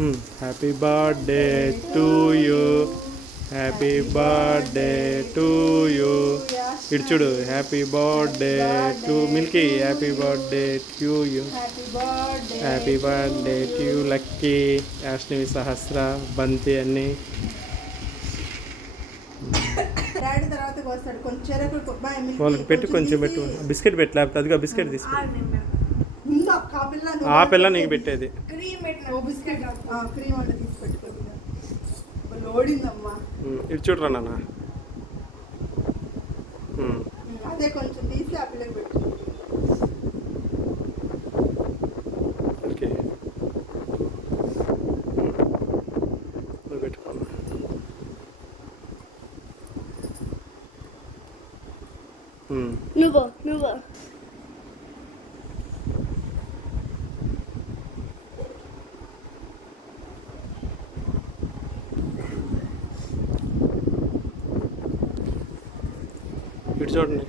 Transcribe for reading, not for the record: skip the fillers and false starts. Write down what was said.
Happy birthday to you, happy birthday to you. ఇటు చూడు, happy birthday to Milky, happy birthday to you, happy birthday to you Lucky, Yashnavi Sahasra Bunty అన్నీ. వాళ్ళకి పెట్టు, కొంచెం పెట్టు. బిస్కెట్ పెట్టు, లేకపోతే అదిగా బిస్కెట్ తీసుకు. ఆ పిల్ల నీకు పెట్టేది. ఇటు చూడరా నాన్న. అదే కొంచెం తీసి ఆ పిల్లకి పెట్టు. ఓకే, పెట్టుకోవాలి. నువ్వు ఇటు చూడండి.